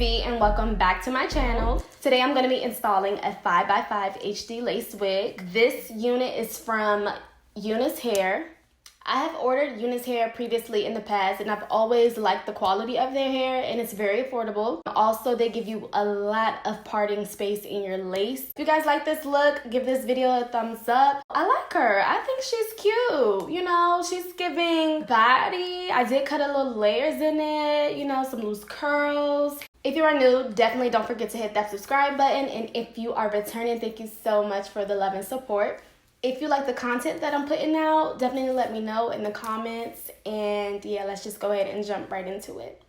V and welcome back to my channel. Today I'm going to be installing a 5x5 HD lace wig. This unit is from Unice Hair. I have ordered Unice Hair previously in the past and I've always liked the quality of their hair and it's very affordable. Also, they give you a lot of parting space in your lace. If you guys like this look, give this video a thumbs up. I like her. I think she's cute. You know, she's giving body. I did cut a little layers in it, you know, some loose curls. If you are new, definitely don't forget to hit that subscribe button. And if you are returning, thank you so much for the love and support. If you like the content that I'm putting out, definitely let me know in the comments. And yeah, let's just go ahead and jump right into it.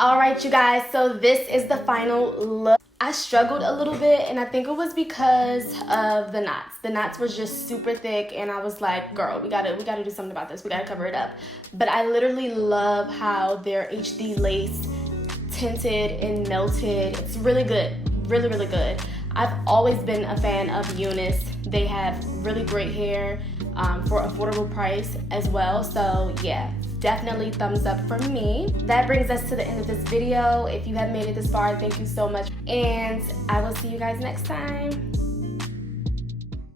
Alright you guys, so this is the final look. I struggled a little bit, and I think it was because of the knots. The knots were just super thick, and I was like, girl, we gotta do something about this. We gotta cover it up. But I literally love how they're HD lace tinted and melted. It's really good, really, really good. I've always been a fan of Unice. They have really great hair for affordable price as well. So yeah, definitely thumbs up for me. That brings us to the end of this video. If you have made it this far, thank you so much. And I will see you guys next time.